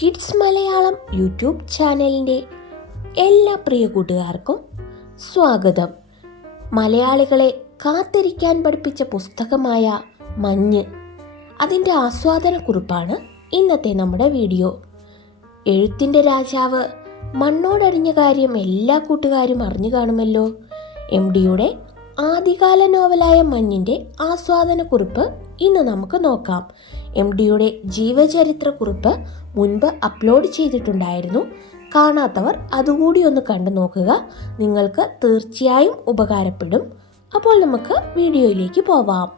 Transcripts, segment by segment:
Kids Malayalam YouTube ചാനലിൻ്റെ എല്ലാ പ്രിയ കൂട്ടുകാർക്കും സ്വാഗതം. മലയാളികളെ കാത്തിരിക്കാൻ പഠിപ്പിച്ച പുസ്തകമായ മഞ്ഞ്, അതിൻ്റെ ആസ്വാദനക്കുറിപ്പാണ് ഇന്നത്തെ നമ്മുടെ വീഡിയോ. എഴുത്തിൻ്റെ രാജാവ് മണ്ണോടടിഞ്ഞ കാര്യം എല്ലാ കൂട്ടുകാരും അറിഞ്ഞു കാണുമല്ലോ. MDയുടെ ആദ്യകാല നോവലായ മഞ്ഞിൻ്റെ ആസ്വാദനക്കുറിപ്പ് ഇന്ന് നമുക്ക് നോക്കാം. MDയുടെ ജീവചരിത്രക്കുറിപ്പ് മുൻപ് അപ്ലോഡ് ചെയ്തിട്ടുണ്ടായിരുന്നു. കാണാത്തവർ അതുകൂടി ഒന്ന് കണ്ടു നോക്കുക, നിങ്ങൾക്ക് തീർച്ചയായും ഉപകാരപ്പെടും. അപ്പോൾ നമുക്ക് വീഡിയോയിലേക്ക് പോവാം.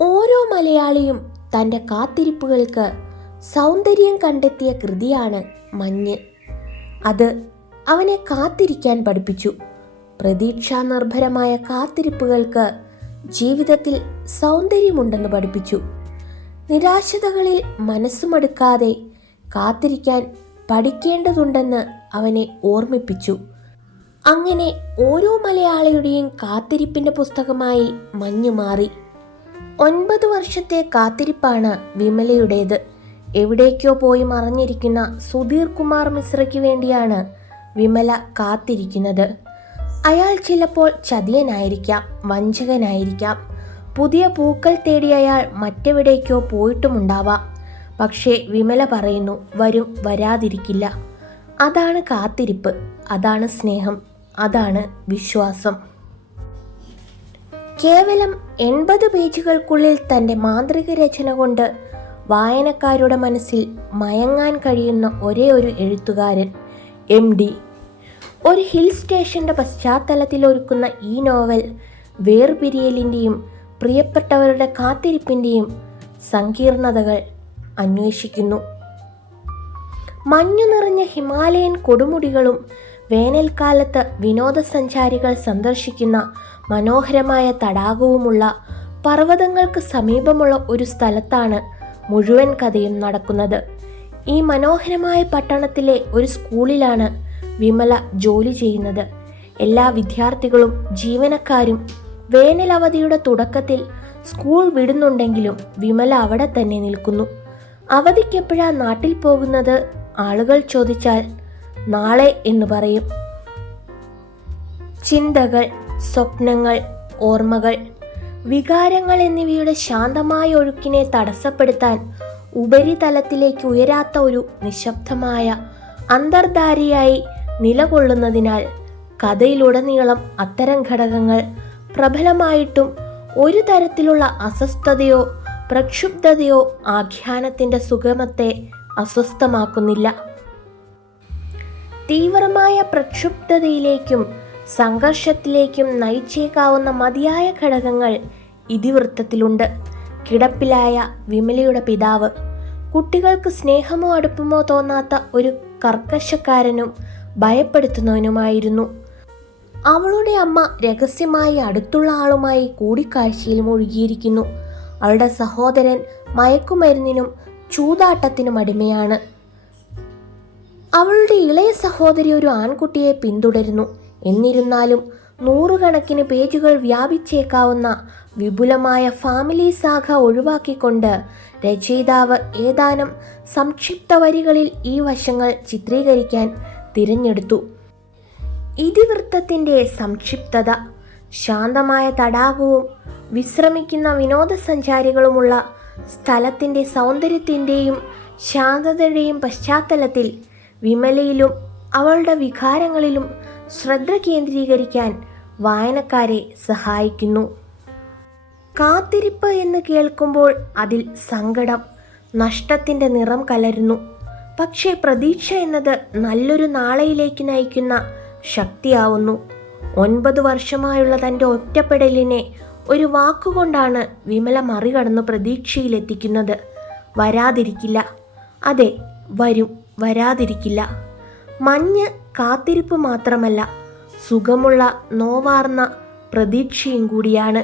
ഓരോ മലയാളിയും തൻ്റെ കാത്തിരിപ്പുകൾക്ക് സൗന്ദര്യം കണ്ടെത്തിയ കൃതിയാണ് മഞ്ഞ്. അത് അവനെ കാത്തിരിക്കാൻ പഠിപ്പിച്ചു. പ്രതീക്ഷാനിർഭരമായ കാത്തിരിപ്പുകൾക്ക് ജീവിതത്തിൽ സൗന്ദര്യമുണ്ടെന്ന് പഠിപ്പിച്ചു. നിരാശതകളിൽ മനസ്സുമടുക്കാതെ കാത്തിരിക്കാൻ പഠിക്കേണ്ടതുണ്ടെന്ന് അവനെ ഓർമ്മിപ്പിച്ചു. അങ്ങനെ ഓരോ മലയാളിയുടെയും കാത്തിരിപ്പിൻ്റെ പുസ്തകമായി മഞ്ഞ് മാറി. 9 വർഷത്തെ കാത്തിരിപ്പാണ് വിമലയുടേത്. എവിടേക്കോ പോയി മറഞ്ഞിരിക്കുന്ന സുധീർ കുമാർ മിശ്രയ്ക്ക് വേണ്ടിയാണ് വിമല കാത്തിരിക്കുന്നത്. അയാൾ ചിലപ്പോൾ ചതിയനായിരിക്കാം, വഞ്ചകനായിരിക്കാം. പുതിയ പൂക്കൾ തേടി അയാൾ മറ്റെവിടേക്കോ പോയിട്ടുമുണ്ടാവാം. പക്ഷേ വിമല പറയുന്നു, വരും, വരാതിരിക്കില്ല. അതാണ് കാത്തിരിപ്പ്, അതാണ് സ്നേഹം, അതാണ് വിശ്വാസം. കേവലം 80 പേജുകൾക്കുള്ളിൽ തൻ്റെ മാന്ത്രിക രചന കൊണ്ട് വായനക്കാരുടെ മനസ്സിൽ മയങ്ങാൻ കഴിയുന്ന ഒരേ ഒരു എഴുത്തുകാരൻ MD. ഒരു ഹിൽ സ്റ്റേഷൻ്റെ പശ്ചാത്തലത്തിൽ ഒരുക്കുന്ന ഈ നോവൽ വേർപിരിയലിൻ്റെയും പ്രിയപ്പെട്ടവരുടെ കാത്തിരിപ്പിൻ്റെയും സങ്കീർണതകൾ അന്വേഷിക്കുന്നു. മഞ്ഞു നിറഞ്ഞ ഹിമാലയൻ കൊടുമുടികളും വേനൽക്കാലത്ത് വിനോദസഞ്ചാരികൾ സന്ദർശിക്കുന്ന മനോഹരമായ തടാകവുമുള്ള പർവ്വതങ്ങൾക്ക് സമീപമുള്ള ഒരു സ്ഥലത്താണ് മുഴുവൻ കഥയും നടക്കുന്നത്. ഈ മനോഹരമായ പട്ടണത്തിലെ ഒരു സ്കൂളിലാണ് വിമല ജോലി ചെയ്യുന്നത്. എല്ലാ വിദ്യാർത്ഥികളും ജീവനക്കാരും വേനൽ അവധിയുടെ തുടക്കത്തിൽ സ്കൂൾ വിടുന്നുണ്ടെങ്കിലും വിമല അവിടെ തന്നെ നിൽക്കുന്നു. അവധിക്കെപ്പോഴാ നാട്ടിൽ പോകുന്നത് ആളുകൾ ചോദിച്ചാൽ നാളെ എന്ന് പറയും. ചിന്തകൾ, സ്വപ്നങ്ങൾ, ഓർമ്മകൾ, വികാരങ്ങൾ എന്നിവയുടെ ശാന്തമായ ഒഴുക്കിനെ തടസ്സപ്പെടുത്താൻ ഉപരിതലത്തിലേക്ക് ഉയരാത്ത ഒരു നിശബ്ദമായ അന്തർധാരയായി നിലകൊള്ളുന്നതിനാൽ കഥയിലുടനീളം അത്തരം ഘടകങ്ങൾ പ്രബലമായിട്ടും ഒരു തരത്തിലുള്ള അസ്വസ്ഥതയോ പ്രക്ഷുബ്ധതയോ ആഖ്യാനത്തിൻ്റെ സുഗമത്തെ അസ്വസ്ഥമാക്കുന്നില്ല. തീവ്രമായ പ്രക്ഷുബ്ധതയിലേക്കും സംഘർഷത്തിലേക്കും നയിച്ചേക്കാവുന്ന മതിയായ ഘടകങ്ങൾ ഇതിവൃത്തത്തിലുണ്ട്. കിടപ്പിലായ വിമലയുടെ പിതാവ് കുട്ടികൾക്ക് സ്നേഹമോ അടുപ്പമോ തോന്നാത്ത ഒരു കർക്കശക്കാരനും ഭയപ്പെടുത്തുന്നവനുമായിരുന്നു. അവളുടെ അമ്മ രഹസ്യമായി അടുത്തുള്ള ആളുമായി കൂടിക്കാഴ്ചയിൽ മുഴുകിയിരിക്കുന്നു. അവളുടെ സഹോദരൻ മയക്കുമരുന്നിനും ചൂതാട്ടത്തിനും അടിമയാണ്. അവളുടെ ഇളയ സഹോദരി ഒരു ആൺകുട്ടിയെ പിന്തുടരുന്നു. എന്നിരുന്നാലും 100 കണക്കിന് പേജുകൾ വ്യാപിച്ചേക്കാവുന്ന വിപുലമായ ഫാമിലി സാഖ ഒഴിവാക്കിക്കൊണ്ട് രചയിതാവ് ഏതാനും സംക്ഷിപ്ത വരികളിൽ ഈ വശങ്ങൾ ചിത്രീകരിക്കാൻ തിരഞ്ഞെടുത്തു. ഇതിവൃത്തത്തിൻ്റെ സംക്ഷിപ്തത, ശാന്തമായ തടാകവും വിശ്രമിക്കുന്ന വിനോദസഞ്ചാരികളുമുള്ള സ്ഥലത്തിൻ്റെ സൗന്ദര്യത്തിൻ്റെയും ശാന്തതയുടെയും പശ്ചാത്തലത്തിൽ വിമലയിലും അവളുടെ വികാരങ്ങളിലും ശ്രദ്ധ കേന്ദ്രീകരിക്കാൻ വായനക്കാരെ സഹായിക്കുന്നു. കാത്തിരിപ്പ് എന്ന് കേൾക്കുമ്പോൾ അതിൽ സങ്കടം, നഷ്ടത്തിൻ്റെ നിറം കലരുന്നു. പക്ഷേ പ്രതീക്ഷ എന്നത് നല്ലൊരു നാളെയിലേക്ക് നയിക്കുന്ന ശക്തിയാവുന്നു. 9 വർഷമായുള്ള തൻ്റെ ഒറ്റപ്പെടലിനെ ഒരു വാക്കുകൊണ്ടാണ് വിമല മറികടന്ന് പ്രതീക്ഷയിലെത്തിക്കുന്നത്. വരാതിരിക്കില്ല, അതെ, വരും, വരാതിരിക്കില്ല. മഞ്ഞ് കാത്തിരിപ്പ് മാത്രമല്ല, സുഖമുള്ള നോവാർന്ന പ്രതീക്ഷയും കൂടിയാണ്.